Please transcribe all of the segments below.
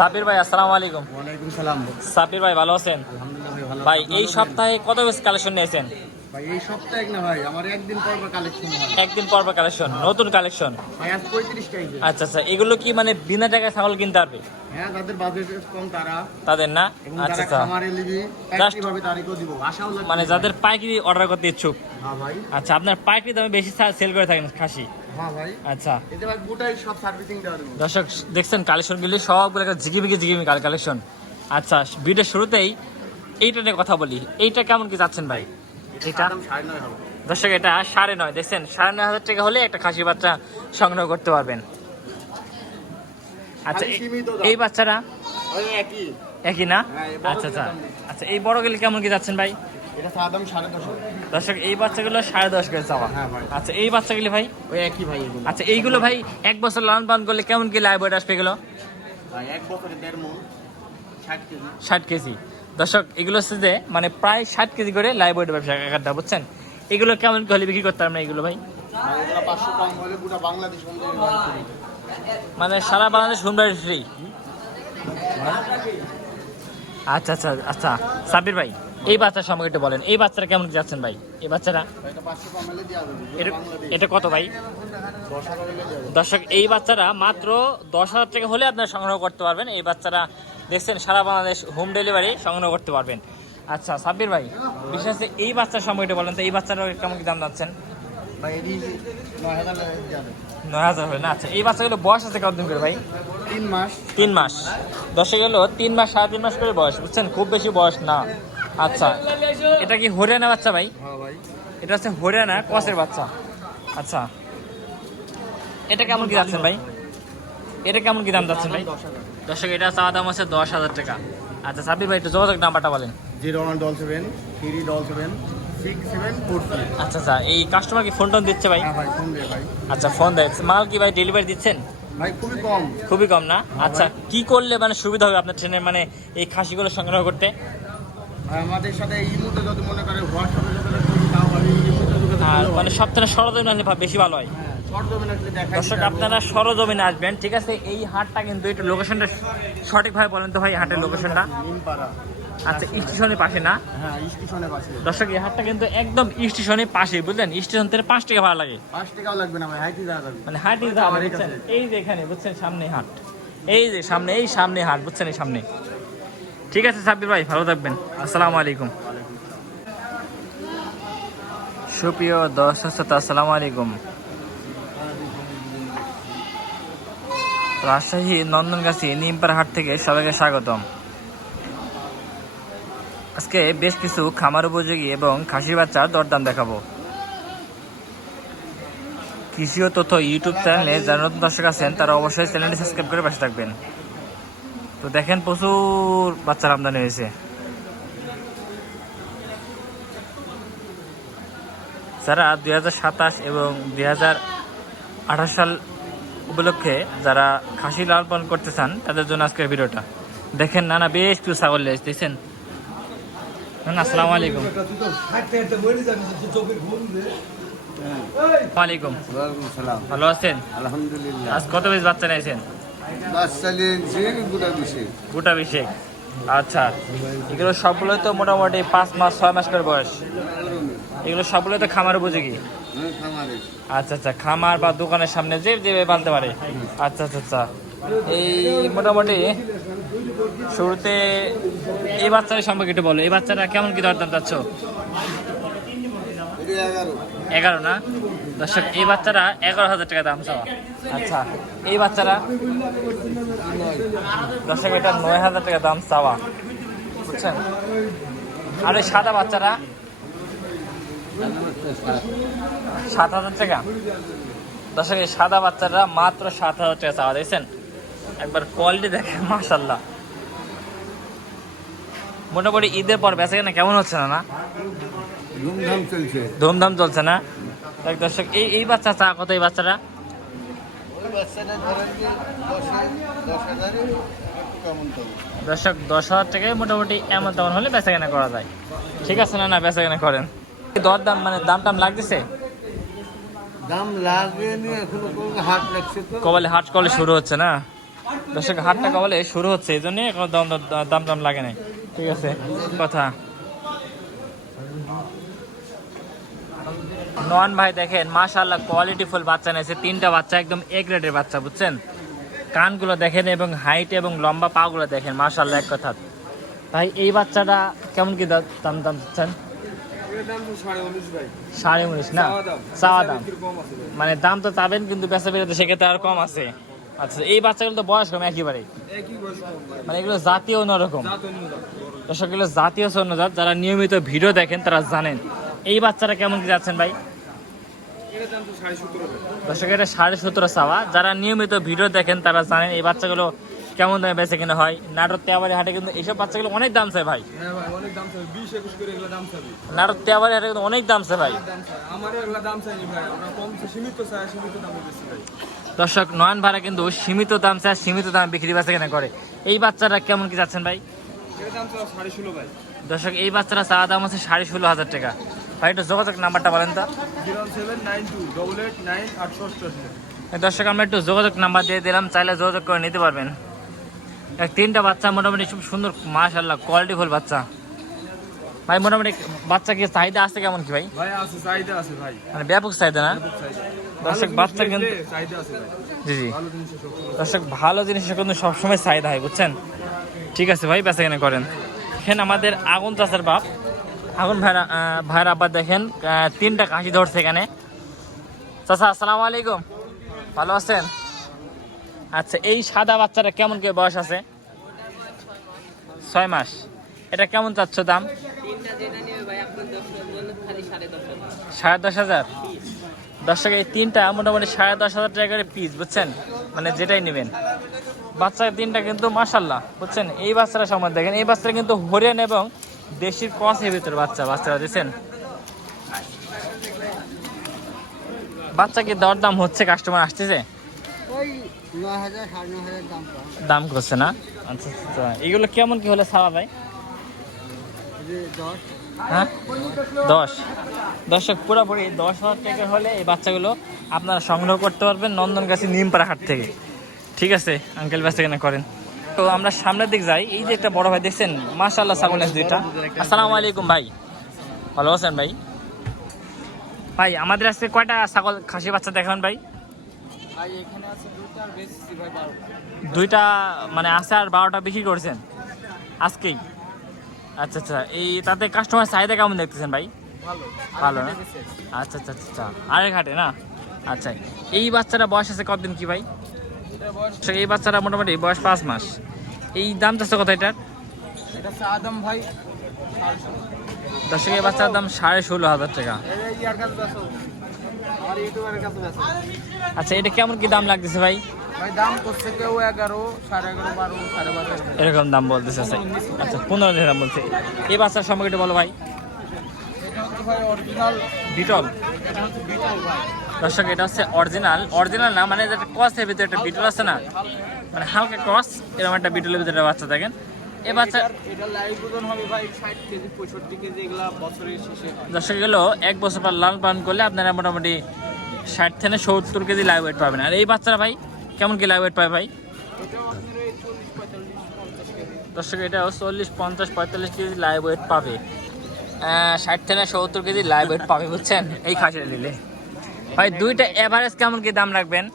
সাবির ভাই আসসালামু আলাইকুম। ওয়ালাইকুম সালাম। সাবির ভাই ভালো আছেন? আলহামদুলিল্লাহ ভাই ভালো। ভাই এই সপ্তাহে কত পিস কালেকশন নিয়েছেন? ভাই এই সপ্তাহে না ভাই আমার একদিন পর কালেকশন হয়। একদিন পর কালেকশন, নতুন কালেকশন। ভাই আজ 35টা আইছে। আচ্ছা আচ্ছা, এগুলো কি মানে বিনা টাকায় ছাগল কিনতে পারবে? হ্যাঁ, যাদের বাজেট কম তারা, তাদের না? এবং আচ্ছা যারা আচ্ছা, খামারে লিবি একই ভাবে তারিখও দিব। আশাও লাগবে মানে যাদের পাইকারি অর্ডার করতে ইচ্ছুক। হ্যাঁ ভাই। আচ্ছা, আপনার পাইকারি দামে বেশি সেল করে থাকেন খাসি? হ্যাঁ ভাই। আচ্ছা এতে ভাই গোটাই সব সার্ভিসিং দেওয়া দেব। দর্শক দেখছেন কালেকশনগুলি সবগুলো ঝিকিমিকি কালেকশন। আচ্ছা, ভিডিওর শুরুতেই এইটা নিয়ে কথা বলি, এইটা কেমন কি যাচ্ছেন ভাই? এটা দাম 9.5 হবে। দর্শক এটা 9.5, দেখছেন 9.5 টাকা হলে একটা খাসি বাচ্চা সংগ্রহ করতে পারবেন। আচ্ছা, এই বাচ্চারা ওই একই একই না? হ্যাঁ, এই বড় আচ্ছা আচ্ছা দাম। আচ্ছা, এই বড়গুলি কেমন কি যাচ্ছেন ভাই? এটা দাম 10.5 হবে। দর্শক এই বাচ্চাগুলো 10.5 করে চাওয়া। হ্যাঁ ভাই। আচ্ছা, এই বাচ্চাগুলি ভাই? ওই একই ভাই এগুলো। আচ্ছা, এইগুলো ভাই 1 বছর লালন পালন করলে কেমন কি লাইভ ওয়েট আসবে এগুলো? ভাই এক বছরে 1.5 মণ 60 কেজি। 60 কেজি। দর্শক এগুলো হচ্ছে যে মানে প্রায় 60 কেজি করে লাইভ ওয়েট ব্যবসা একটা, বুঝছেন? এগুলো কেমন কি হলে বিক্রি করতে পারবেন এগুলো ভাই? ভাই এগুলো 500 কম হলে পুরো বাংলাদেশ অনুযায়ী ভাই। মানে সারা বাংলাদেশ হোম ডেলিভারি ফ্রি? আচ্ছা আচ্ছা আচ্ছা, সাবির ভাই এই বাচ্চার সম্পর্কে একটু বলেন, এই বাচ্চারা কেমন কি যাচ্ছেন ভাই? এই বাচ্চারা এটা 500 কম হলে দেওয়া যাবে পুরো বাংলাদেশ। এটা কত ভাই? 10,000 হলে দেওয়া যাবে। দর্শক এই বাচ্চারা মাত্র 10,000 টাকা হলে আপনারা সংগ্রহ করতে পারবেন। এই বাচ্চারা দেখছেন সারা বাংলাদেশ হোম ডেলিভারি সংগ্রহ করতে পারবেন। আচ্ছা সাব্বির ভাই, বিশেষ করে এই বাচ্চার সম্পর্কে বলেন তো, এই বাচ্চারা কেমন কি দাম যাচ্ছেন? ভাই এটি 9,000 দেওয়া যাবে। 9,000 হয় না? আচ্ছা, এই বাচ্চাগুলো বয়স আছে কতদিন করে ভাই? 3 মাস। 3 মাস। দর্শক গেলো 3 মাস 3.5 মাস করে বয়স, বুঝছেন? খুব বেশি বয়স না। আচ্ছা, এটা কি হরিয়ানা বাচ্চা ভাই? হ্যাঁ ভাই। এটা হচ্ছে হরিয়ানা ক্রসের বাচ্চা। আচ্ছা, এটা কেমন কি যাচ্ছেন ভাই? এটা কেমন কি দাম যাচ্ছেন ভাই? 10,000। দর্শক এটা চাওয়া দাম আছে 10,000 টাকা। আচ্ছা সাব্বির ভাই একটু যোগাযোগ নাম্বারটা বলেন। 0177 377 6743। আচ্ছা আচ্ছা, এই কাস্টমার কি ফোন টোন দিচ্ছে ভাই? হ্যাঁ ভাই, ফোন দে ভাই। আচ্ছা, ফোন দেয়। মাল কি ভাই ডেলিভারি দিচ্ছেন? ভাই খুবই কম। খুবই কম না? আচ্ছা, কি করলে মানে সুবিধা হবে আপনার ট্রেনের, মানে এই খাসিগুলো সংগ্রহ করতে? ভাই আমাদের সাথে এই মুহূর্তে যদি মনে করে হোয়াটসঅ্যাপে যোগাযোগ করি তাও ভাই এই মুহূর্তে যোগাযোগ আর করলেও মানে হয়। সপ্তাহে সরজমিনে আসলে বেশি ভালো হয়। হ্যাঁ, সরজমিনে আসলে দেখাই দর্শক দিতে হবে। আপনারা সরজমিনে আসবেন, ঠিক আছে? এই হাটটা কিন্তু একটু লোকেশনটা সঠিকভাবে বলেন তো ভাই, হাটের লোকেশনটা? নিমপাড়া। আচ্ছা, স্টেশনের পাশে না? হ্যাঁ, স্টেশনের পাশে। দর্শক এই হাটটা কিন্তু একদম স্টেশনের পাশে, বুঝলেন? স্টেশন থেকে 5 টাকা ভাড়া লাগে, 5 টাকাও লাগবে না ভাই, হাইটি যাওয়া যাবে। মানে হাটই যাওয়া, বুঝছেন? এই যে এখানে, বুঝছেন? সামনে হাট, এই যে সামনে, এই সামনে হাট, বুঝছেন? এই সামনে। ঠিক আছে সাব্বির ভাই, ভালো থাকবেন। আসসালামু আলাইকুম। সুপ্রিয় দর্শক শ্রোতা, আসসালামু আলাইকুম। রাজশাহী নন্দনগাছি নিমপাড়া হাট থেকে সবাইকে স্বাগতম। আজকে বেশ কিছু খামার উপযোগী এবং খাসির বাচ্চার দরদাম দেখাবো। কৃষি ও তথ্য ইউটিউব চ্যানেলে যারা নতুন দর্শক আছেন তারা অবশ্যই চ্যানেলটি সাবস্ক্রাইব করে পাশে থাকবেন। তো দেখেন প্রচুর বাচ্চার আমদানি হয়েছে। যারা 2027 এবং 2028 সাল উপলক্ষে যারা খাসি লালন পালন করতে চান তাদের জন্য আজকের ভিডিওটা দেখেন। নানা বেশ কিছু ছাগল লেজ দেখছেন। আসসালামু আলাইকুম। ওয়ালাইকুম ওয়ালাইকুম সালাম। ভালো আছেন? আলহামদুলিল্লাহ। আজ কত পিস বাচ্চা নিয়েছেন? বাচ্চা নিয়েছি গোটা দিছে। গোটা 20। আচ্ছা, এগুলো সবগুলোই তো মোটামুটি 5 মাস 6 মাস করে বয়স। এগুলো সবগুলোই তো খামার উপযোগী? খামারে। আচ্ছা আচ্ছা, খামার বা দোকানের সামনে যে যে পালতে পারে। আচ্ছা আচ্ছা আচ্ছা, এই মোটামুটি শুরুতে এই বাচ্চাদের সম্পর্কে একটু বলো। এই বাচ্চাটা কেমন কি দরদাম চাচ্ছ? 11 না? দর্শক এই বাচ্চারা 11,000 টাকা দাম চাওয়া। আচ্ছা, এই বাচ্চারা দর্শক এটা 9,000 টাকা দাম চাওয়া, বুঝছেন? আর এই সাদা বাচ্চারা 7,000 টাকা। দর্শক এই সাদা বাচ্চারা মাত্র 7,000 টাকা চাওয়া, দেখছেন? একবার কোয়ালিটি দেখে মাশাআল্লাহ। মোটামুটি ঈদের পর বেচাকেনা কেমন হচ্ছে না? না, ধুমধাম চলছে। ধুমধাম চলছে না? দেখ দর্শক এই বাচ্চা চা কত? এই বাচ্চাটা দর্শক 10,000 টাকায় মোটামুটি এমন তেমন হলে বেচাকেনা করা যায়। ঠিক আছে না? না বেচাকেনা করেন? দরদাম মানে দাম টাম লাগতেছে? দাম লাগেনি এখনো, হাট লাগছে তো। কবালে হাট কলে শুরু হচ্ছে না? দর্শক হাটটা কবলে শুরু হচ্ছে, এই জন্যই কোনো দাম দাম লাগে নাই। ঠিক আছে কথা। নন ভাই দেখেন মাশাআল্লাহ কোয়ালিটি ফুল বাচ্চা নিয়েছে, 3টা বাচ্চা একদম এ গ্রেডের বাচ্চা বুঝছেন। কানগুলো দেখেন এবং হাইট এবং লম্বা পাগুলো দেখেন মাশাআল্লাহ এক কথা। ভাই এই বাচ্চাটা কেমন কি দাম দাম দিচ্ছেন? 19.5 না চাওয়া দাম, মানে দাম তো চাবেন কিন্তু বেচা বেরোতে সেক্ষেত্রে আর কম আছে। আচ্ছা এই বাচ্চাগুলো তো বয়স কম একেবারে, মানে এগুলো জাতীয় অন্যরকম। দর্শক এগুলো জাতীয় অন্যজাত, যারা নিয়মিত ভিডিও দেখেন তারা জানেন। এই বাচ্চাটা কেমন কি যাচ্ছেন ভাই? দর্শক এটা 17.5 চাওয়া, যারা নিয়মিত ভিডিও দেখেন তারা জানেন এই বাচ্চাগুলো কেমন দামে বেচে কিনা হয়। নাটোর তেওয়ারি হাটে কিন্তু এইসব বাচ্চাগুলো অনেক দাম চাই ভাই। নাটোর তেওয়ারি হাটে কিন্তু অনেক দাম চাই ভাই। দর্শক নয়ন ভাড়া কিন্তু সীমিত দাম চায়, সীমিত দাম বিক্রি বেচা কেনা করে। এই বাচ্চাটা কেমন কি যাচ্ছেন ভাই? দর্শক এই বাচ্চাটা চাওয়া দাম আছে 16,500 টাকা। ভাই একটু যোগাযোগ নাম্বারটা বলেন তো। 0792888888। দর্শক আমরা একটু যোগাযোগ নাম্বার দিয়ে দিলাম, চাইলে যোগাযোগ করে নিতে পারবেন। 3টা বাচ্চা মোটামুটি খুব সুন্দর মাশাআল্লাহ কোয়ালিটি ফুল বাচ্চা। ভাই মোটামুটি বাচ্চা কি চাহিদা আছে কেমন কি ভাই? চাহিদা আছে ভাই, মানে ব্যাপক চাহিদা না? দর্শক বাচ্চা কিন্তু জি জি দর্শক ভালো জিনিসের কিন্তু সবসময় চাহিদা হয় বুঝছেন। ঠিক আছে ভাই বেচা কেনা করেন। এখানে আমাদের আগুন চাচার বাপ আগুন ভাইয়ের আব্বা দেখেন 3টা কাশি ধরছে এখানে। চাচা আসসালামু আলাইকুম, ভালো আছেন? আচ্ছা এই সাদা বাচ্চাটা কেমন কি বয়স আছে? 6 মাস। এটা কেমন চাচ্ছ দাম? 10,500। দর্শক এই 3টা মোটামুটি 10,500 টাকা করে পিস বুঝছেন, মানে যেটাই নেবেন। বাচ্চা 3টা কিন্তু মাশাআল্লাহ বুঝছেন। এই বাচ্চারা সময় দেখেন, এই বাচ্চারা কিন্তু হরিয়ান এবং দেশির ক্রসের ভিতরে বাচ্চারা দিচ্ছেন। বাচ্চা কি দরদাম হচ্ছে, কাস্টমার আসতেছে? দাম করছে না? আচ্ছা আচ্ছা এগুলো কেমন কি হলে ছাড়া ভাই? হ্যাঁ 10। দর্শক পুরোপুরি 10,000 টাকা হলে এই বাচ্চাগুলো আপনারা সংগ্রহ করতে পারবেন নন্দনগাছি নিমপাড়া হাট থেকে। ঠিক আছে আঙ্কেল বেচা কেনা করেন। তো আমরা সামনের দিক যাই। এই যে একটা বড় ভাই দেখছেন মাশাআল্লাহ ছাগল আছে 2টা। আসসালামু আলাইকুম ভাই, ভালো আছেন ভাই? ভাই আমাদের আজকে কয়টা ছাগল খাসি বাচ্চা দেখাবেন ভাই? দুইটা মানে আছে আর 12টা বিক্রি করছেন আজকেই? আচ্ছা আচ্ছা এই তাতে কাস্টমার চাহিদা কেমন দেখতেছেন ভাই? ভালো না? আচ্ছা আচ্ছা আচ্ছা আরেক হাটে না? আচ্ছা এই বাচ্চাটা বয়স আছে কতদিন কি ভাই? এই বাচ্চাটা মোটামুটি বয়স 5 মাস। এই দাম চাচ্ছে কত এটার? দর্শক এই বাচ্চার দাম 16,500 টাকা। আচ্ছা এটা কেমন কি দাম লাগতেছে ভাই? দাম করছে কেউ 11, 11.5, 12, 12.5 এরকম দাম বলতেছে। আচ্ছা 15 দাম বলছে। এই বাচ্চার সম্পর্কে একটু বলো ভাই। বিটল। দর্শক এটা হচ্ছে অরিজিনাল না, মানে ক্রসের ভিতরে একটা বিটল আছে না, মানে হালকা ক্রস এরকম একটা বিটলের ভিতরে বাচ্চা দেখেন। এই বাচ্চা দর্শক এগুলো 1 বছর পর লাল পালন করলে আপনারা মোটামুটি 60 থেকে 70 কেজি লাইভ ওয়েট পাবেন। আর এই বাচ্চারা ভাই কেমন কি লাইভ ওয়েট পাবে ভাই? দর্শক এটা 40, 50, 45 কেজি লাইভ ওয়েট পাবে। 60 থেকে 70 কেজি লাইভ ওয়েট পাবে বুঝছেন এই খাসিটা নিলে। ভাই দুইটা এভারেজ কেমন কি দাম রাখবেন?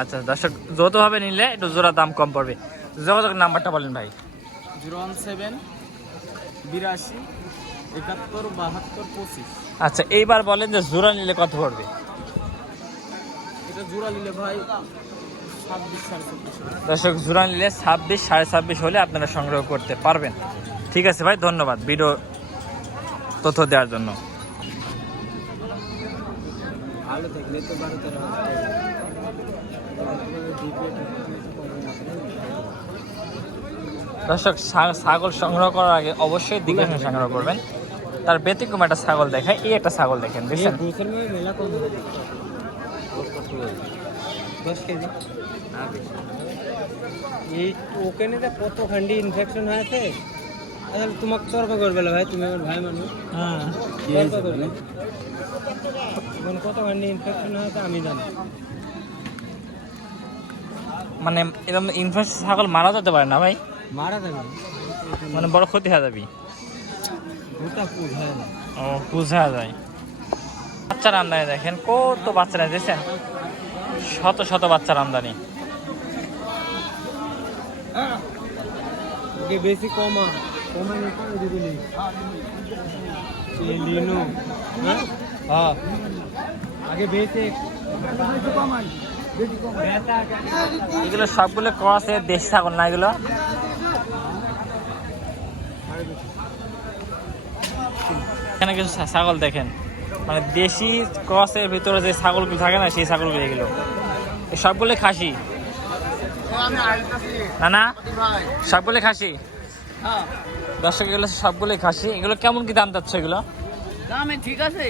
আচ্ছা দর্শক যৌথভাবে নিলে একটু জোড়া দাম কম পড়বে। যোগাযোগ নাম্বারটা বলেন ভাই। 017 82 71 72 25। আচ্ছা এইবার বলেন যে জোড়া নিলে কত পড়বে? এটা জোড়া নিলে ভাই 26 24। দর্শক জোড়া নিলে 26 26.5 হলে আপনারা সংগ্রহ করতে পারবেন। ঠিক আছে ভাই ধন্যবাদ ভিডিও তথ্য দেওয়ার জন্য। ভালো থাকলে তো 12-13 দর্শক ছাগল সংগ্রহ করার আগে অবশ্যই দিকে সংগ্রহ করবেন। তার ব্যতিক্রম একটা ছাগল দেখায়, এই একটা ছাগল দেখেন দেখছেন। 10 কেজি এই ওখানে কত খান্ডি ইনফেকশন হয়েছে, আসলে তোমাকে তর্ক করবে ভাই, তুমি আমার ভাই মানুষ। তর্ক করবে কত খান্ডি ইনফেকশন হয়েছে আমি জানি। মানে এরকম ইনফেকশন ছাগল মারা যেতে পারে না ভাই? মারা যাবে, মানে বড় ক্ষতি হয়ে যাবে। গোটা পুজ হয়ে যায়। ও বোঝা যায়। বাচ্চার আমদানি দেখেন, কত বাচ্চারা দেখছেন, শত শত বাচ্চার আমদানি। ওকে বেশি কমা কমা করে দিবি লিনো। হ্যাঁ আগে বেশি এগুলো সবগুলো ক্রসে দেশি ছাগল না এগুলো? এখানে কিছু ছাগল দেখেন, মানে দেশি ক্রসের ভিতরে যে ছাগলগুলো থাকে না, সেই ছাগলগুলো এগুলো সবগুলো খাসি না? না সবগুলো খাসি। দর্শক এগুলো সবগুলোই খাসি। এগুলো কেমন কি দাম যাচ্ছে এগুলো? দামে ঠিক আছে,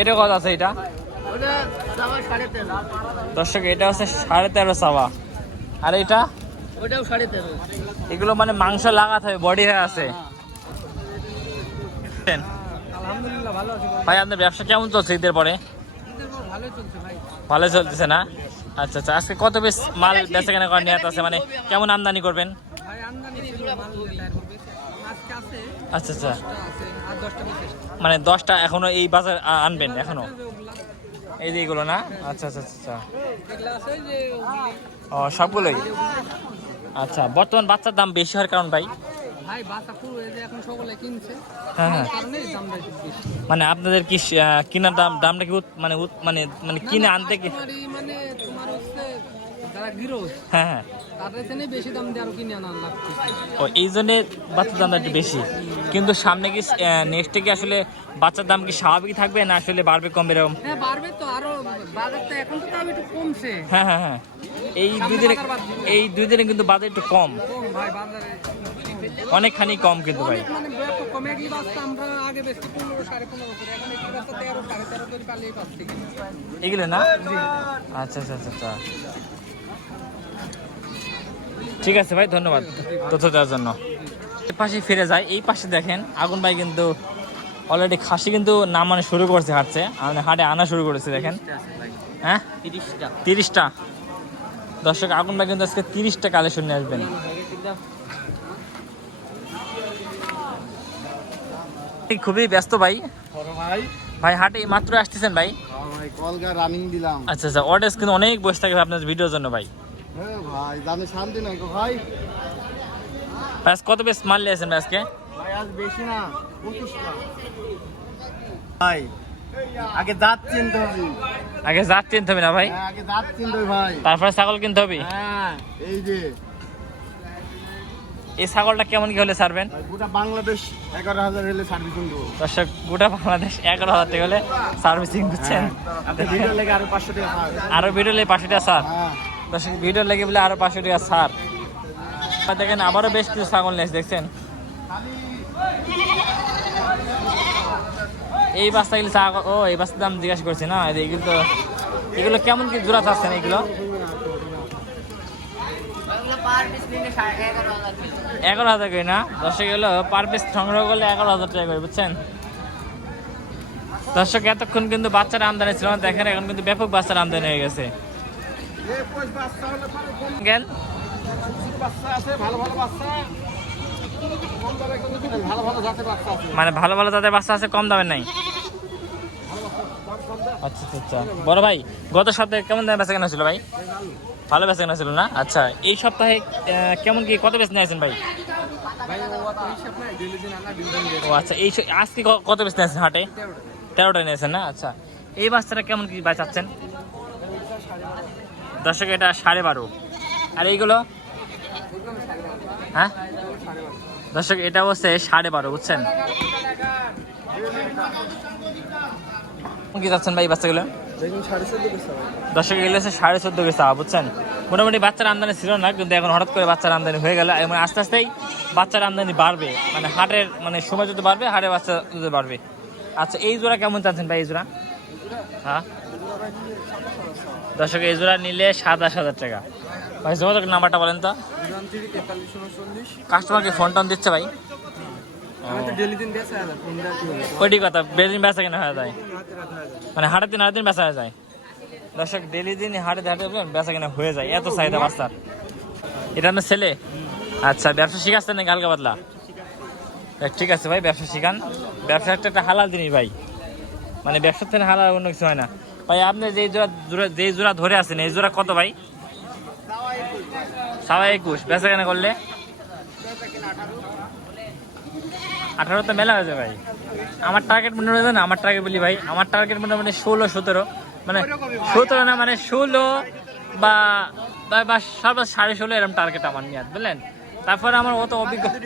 এটা কত আছে এটা? ওটা দাম 13.5, দর্শক এটা হচ্ছে 13.5 চাওয়া। আর এটা? ওটাও 13.5। এগুলো মানে মাংস লাগাতে হবে, বডি হয়ে আছে। আলহামদুলিল্লাহ ভালো আছে ভাই আপনার ব্যবসা কেমন চলছে ঈদের পরে? ভালোই চলছে ভাই। ভালো চলতেছে না? আচ্ছা আচ্ছা, আজকে কত পিস মাল বেচা কেনা করার নিয়ত আছে, মানে কেমন আমদানি করবেন? ভাই আমদানি ছিল মাল টায়ার করবে আজকে আছে আচ্ছা আচ্ছা, আছে আর 10টা বেশি মানে 10টা এখনো এই বাজার আনবেন এখনো, এই যে এগুলো না? আচ্ছা আচ্ছা আচ্ছা, এগুলা আছে যে ও সবগুলোই। আচ্ছা, বর্তমান বাচ্চার দাম বেশি হওয়ার কারণ ভাই? ভাই বাচ্চা পুরো এই যে এখন সকলে কিনছে, হ্যাঁ হ্যাঁ, কারণে দামটা একটু বেশি। মানে আপনাদের কি কিনার দামটা কি মানে মানে মানে কিনে আনতে কি? মানে তোমার হচ্ছে যারা গৃহস্থ হ্যাঁ হ্যাঁ, তাদের থেকে বেশি দাম দিয়ে আরো কিনে আনা লাগছে। ও এই জন্যে বাচ্চার দামটা একটু বেশি। কিন্তু সামনে কি নেক্সটে কি আসলে বাচ্চার দাম কি স্বাভাবিক থাকবে, না আসলে বাড়বে কমবে এরকম? হ্যাঁ বাড়বে তো, আরো বাজারটা এখন তো দাম একটু কমছে। হ্যাঁ হ্যাঁ হ্যাঁ, এই দুই দিনে কিন্তু বাজার একটু কম, কম ভাই বাজারে অনেকখানি কম কিন্তু ভাই। মানে ব্যাপক কমে গেলে বাচ্চা আমরা আগে বেশি 15 15.5 করে, এখন একটু বাচ্চা 13 13.5 করে পালিয়ে পাচ্ছি। এগুলো না? আচ্ছা আচ্ছা আচ্ছা আচ্ছা, ঠিক আছে ভাই, ধন্যবাদ তথ্য দেওয়ার জন্য। এই পাশে ফিরে যায়, এই পাশে দেখেন আগুন ভাই কিন্তু অলরেডি খাসি কিন্তু নামানো শুরু করছে, হাঁটছে মানে হাটে আনা শুরু করেছে দেখেন। হ্যাঁ 30টা। দর্শক আগুন ভাই কিন্তু আজকে 30টা কালেকশন নিয়ে আসবেন। খুবই ব্যস্ত ভাই। ভাই ভাই হাটে মাত্র আসতেছেন ভাই? ভাই কলগা রানিং দিলাম। আচ্ছা আচ্ছা, অডিয়েন্স কিন্তু অনেক বসে থাকে আপনার ভিডিওর জন্য ভাই। হ্যাঁ ভাই জানে শান্তি নাই গো ভাই। আজ কত বেশ মাল নিয়েছেন ভাই আজকে? ভাই আজ বেশি না 25টা। ভাই আগে দাঁত চিনতে হবে। আগে জাত কিনতে হবে না ভাই? হ্যাঁ আগে দাঁত চিনতে হবে ভাই। তারপরে ছাগল কিনতে হবে। হ্যাঁ এই যে এই ছাগলটা কেমন কি হলে ছাড়বেন? ভাই, গোটা বাংলাদেশ 11,000 হলে সার্ভিসিং দেবো। দর্শক গোটা বাংলাদেশ 11,000 টাকা হলে সার্ভিসিং করছেন। আপনি ভিডিও লেগে আরো 500 টাকা পাবেন। আরো ভিডিও লেগে 500 টাকা ছাড়। হ্যাঁ দর্শক ভিডিও লেগে বলে আরো 500 টাকা ছাড়। দেখেন আবারও বেশ কিছু ছাগল নিয়েছে দেখছেন। এই বাচ্চাগুলো ছাগল, ও এই বাচ্চার দাম জিজ্ঞাসা করছি না, এগুলো তো এগুলো কেমন কি জোড়া চাচ্ছেন এগুলো? ওগুলো পার পিস নিলে 11,000 করে। 11,000 করে না? দর্শক এগুলো পার পিস সংগ্রহ করলে 11,000 টাকা করে, বুঝছেন? দর্শক এতক্ষণ কিন্তু বাচ্চার আমদানি ছিল না, দেখেন এখন কিন্তু ব্যাপক বাচ্চার আমদানি হয়ে গেছে। জ্ঞান বাচ্চা আছে ভালো ভালো বাচ্চা। কম দামে কিন্তু ভালো ভালো জাতের বাচ্চা আছে। মানে ভালো ভালো যাদের বাচ্চা আছে, কম দামের নাই। আচ্ছা আচ্ছা আচ্ছা, বড় ভাই গত সপ্তাহে কেমন দামে বেচা কেনা ছিল ভাই? ভালো বেচা কেনা ছিল না? আচ্ছা, এই সপ্তাহে কেমন কি কত বেচ নিয়েছেন ভাই? ভাই ও তো হিসাব নাই, ডেইলি দিন আনা দিন ও আচ্ছা, এই আজকে কত বেচ নিয়েছেন হাটে? 13টা নিয়েছেন না? আচ্ছা, এই বাচ্চাটা কেমন কি ভাই চাচ্ছেন? দর্শক এটা 12.5। আর এইগুলো? হ্যাঁ দর্শক এটা হচ্ছে 12.5, বুঝছেন? কি চাচ্ছেন ভাই এই বাচ্চাগুলো? দেখুন 14.5 বেচা ভাই। দর্শক এগুলো হচ্ছে 14.5 কেজি চাওয়া, বুঝছেন? মোটামুটি বাচ্চার আমদানি ছিল না, কিন্তু এখন হঠাৎ করে বাচ্চার আমদানি হয়ে গেল এবং আস্তে আস্তেই বাচ্চার আমদানি বাড়বে, মানে হাটের মানে সময় যদি বাড়বে, হাটের বাচ্চা যদি বাড়বে। আচ্ছা, এই জোড়া কেমন চাচ্ছেন ভাই? এই জোড়া হ্যাঁ দর্শক এই জোড়া নিলে 27,000 টাকা। ভাই যোগাযোগ নাম্বারটা বলেন তো। 43 কাস্টমারকে ফোন টোন দিচ্ছে ভাই? আমি তো ডেইলি দিন বেচা না, ফোন দা কি হবে? ওইটি কথা, বেদিন বেচা কেনা হয়ে যায়, মানে হাটের দিন আর দিন বেচা হয়ে যায়। দর্শক ডেলি দিন হাটে বেচা কেনা হয়ে যায়, এত চাহিদা বাচ্চার। এটা আপনার ছেলে? আচ্ছা, ব্যবসা শিখাচ্ছেন নাকি হালকা পাতলা? ঠিক আছে ভাই, ব্যবসা শিখান। ব্যবসা একটা হালাল জিনিস ভাই, মানে ব্যবসার থেকে হালাল অন্য কিছু হয় না ভাই। আপনি যেই জোড়া ধরে আছেন এই জোড়া কত ভাই? 21.5। বেচা কেনা করলে 18 তো মেলা হয়েছে ভাই। আমার টার্গেট মনে হয় না, আমার টার্গেট বলি ভাই, আমার টার্গেট মনে মানে 16-17, মানে 17 না, মানে 16 বা সর্বোচ্চ 16.5 এরকম টার্গেট আমার নিয়ে, বুঝলেন? তারপরে আমার অত অভিজ্ঞতা।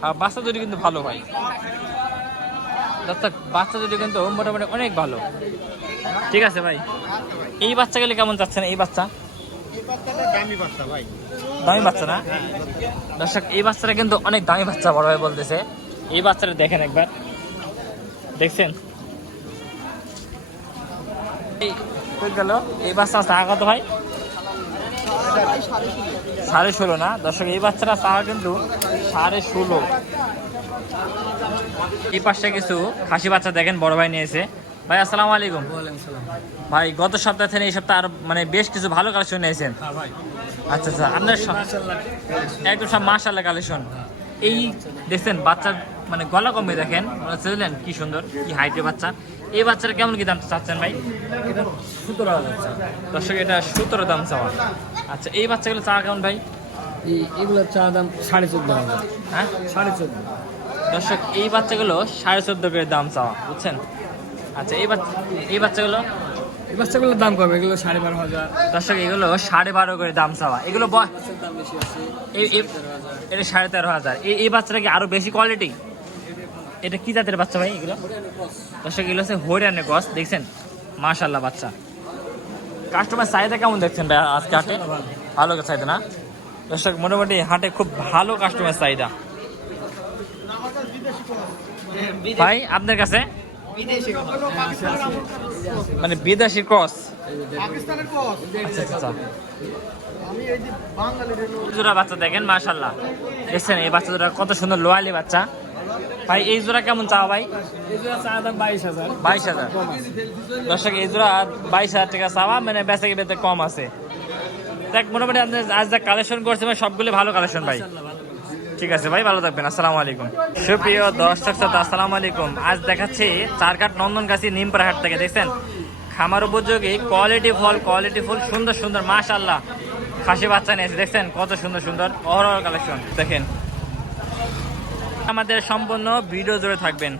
হ্যাঁ, বাচ্চা দুটি কিন্তু ভালো ভাই, বাচ্চা দুটি কিন্তু মোটামুটি অনেক ভালো। ঠিক আছে ভাই, এই বাচ্চা গেলে কেমন চাচ্ছেন? এই বাচ্চা দামি বাচ্চা না দর্শক? এই বাচ্চাটা কিন্তু অনেক দামি বাচ্চা, বড় ভাই বলতেছে। এই বাচ্চাটা দেখেন একবার, দেখছেন? গেল এই বাচ্চা চাওয়া কত ভাই? 16.5 না দর্শক? এই বাচ্চাটা চাওয়া কিন্তু 16.5। এই পাশে কিছু খাসি বাচ্চা দেখেন বড় ভাই নিয়েছে। ভাই আসসালামু আলাইকুম। ভাই গত সপ্তাহ থেকে এই সপ্তাহ আর মানে বেশ কিছু ভালো কালেকশন নিয়েছেন। আচ্ছা আচ্ছা, আপনার একদম সব মাশাআল্লাহ কালেকশন। এই দেখছেন বাচ্চার মানে গলা কমে দেখেন, বুঝলেন কি সুন্দর, কি হাইটের বাচ্চা। এই বাচ্চাটা কেমন কি দাম চাচ্ছেন ভাই? 17,000। দর্শক এটা 17 দাম চাওয়া। আচ্ছা, এই বাচ্চাগুলো চাওয়া কেমন ভাই? এগুলোর চা দাম 14,500। হ্যাঁ 14,500। দর্শক এই বাচ্চাগুলো 14.5 করে দাম চাওয়া, বুঝছেন? আচ্ছা, এই বাচ্চাগুলো এই বাচ্চাগুলোর দাম কম, এগুলো 12,500। দর্শক এগুলো 12.5 করে দাম চাওয়া। এগুলো দাম বেশি আছে। এটা 13,500। এই বাচ্চাটা কি আরো বেশি কোয়ালিটি? এটা কি জাতের বাচ্চা ভাই এগুলো? দর্শক এগুলো হচ্ছে হরিয়ানা ক্রস, দেখছেন? মাশাআল্লাহ বাচ্চা। কাস্টমার চাহিদা কেমন দেখছেন ভাই আজকে হাটে? ভালো চাহিদা না দর্শক? মোটামুটি হাটে খুব ভালো কাস্টমার চাহিদা। ভাই আপনার কাছে মানে বিদেশি ক্রস? আচ্ছা আচ্ছা, জোড়া বাচ্চা দেখেন মাশাআল্লাহ, দেখছেন? এই বাচ্চা জোড়া কত সুন্দর লোয়ালি বাচ্চা। ভাই এই জোড়া কেমন চাও ভাই? এই জোড়া চা দাম 22,000। 22,000 দর্শক? এই জোড়া 22,000 টাকা চাওয়া, মানে বেচা কিনতে কম আছে। দেখ মোটামুটি আপনি আজ যা কালেকশন করছে ভাই সবগুলো ভালো কালেকশন ভাই। ঠিক আছে ভাই, ভালো থাকবেন, আসসালামু আলাইকুম। সুপ্রিয় দর্শক শ্রোতা আসসালামু আলাইকুম। আজ দেখাচ্ছি চারঘাট নন্দনগাছি নিমপাড়া হাট থেকে। দেখছেন খামার উপযোগী কোয়ালিটি ফুল সুন্দর সুন্দর মাশাআল্লাহ খাসি বাচ্চা নিয়েছে, দেখছেন কত সুন্দর সুন্দর অহরহ কালেকশন। দেখেন আমাদের সম্পূর্ণ ভিডিও জুড়ে থাকবেন।